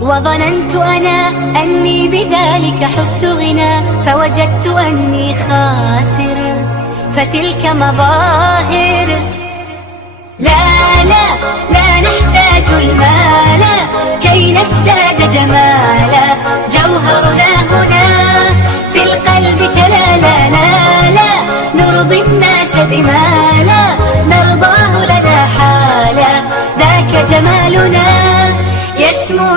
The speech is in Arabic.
وظننت أنا أني بذلك حزت غنى، فوجدت أني خاسر، فتلك مظاهر. لا لا لا نحتاج المال كي نزداد جمالا، جوهرنا هنا في القلب تلالا. لا لا نرضي الناس بما لا نرضاه لنا حالا، ذاك جمالنا يسمو